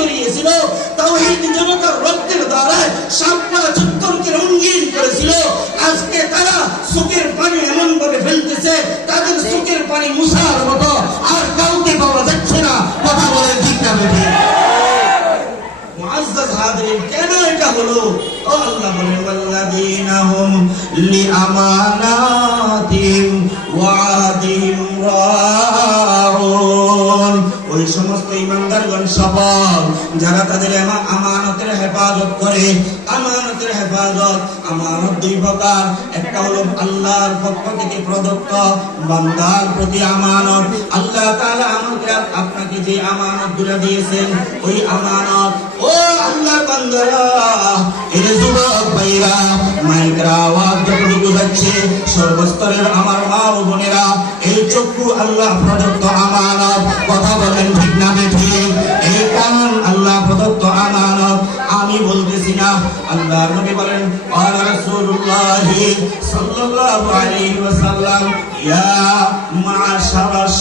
জড়িয়েছিল, তাওহীদ জনতার রক্তের দ্বারা শাপলা চত্বরকে রঙিন করেছিল। আজকে তারা চোখের পানি এমন ভাবে ফেলতেছে, তাদের চোখের পানি মুসার মতো, আর কাউকে পাওয়া যাচ্ছে না। কথা বলে ঠিক না বেঠিক? মুআজ্জাজ হাজিরিন, কেন এটা হলো? ও আল্লাহ বলেন, ওয়াল্লাযীনা হুম লিআমানাতিহিম ওয়া আহদিহিম রাউন। ওই সমস্ত ঈমানদারগণ সফল যারা তাদের আমানতের হেফাজত করে। আমানতের হেফাজত, আমানত দুই প্রকার। একটা হলো আল্লাহর পক্ষ থেকে প্রদত্ত বান্দার প্রতি আমানত। আল্লাহ তাআলা আমাকে আপনাকে যে আমানতগুলো দিয়েছেন, ওই আমানত, ও আল্লাহর বান্দারা, এই যুবক ভাইরা, মাইকরা আওয়াজ যতটুকু যাচ্ছে, সর্বস্তরের আমার মা ও বোনেরা, এই চক্ষু আল্লাহ প্রদত্ত আমানত। কথা বলেন ঠিক না বেঠিক? এই কান আল্লাহ প্রদত্ত আমানত। আমি বলতেছি না, আল্লাহর নবী বলেন, আলা রাসূলুল্লাহ সাল্লাল্লাহু আলাইহি ওয়াসাল্লাম, ইয়া মাশারাশ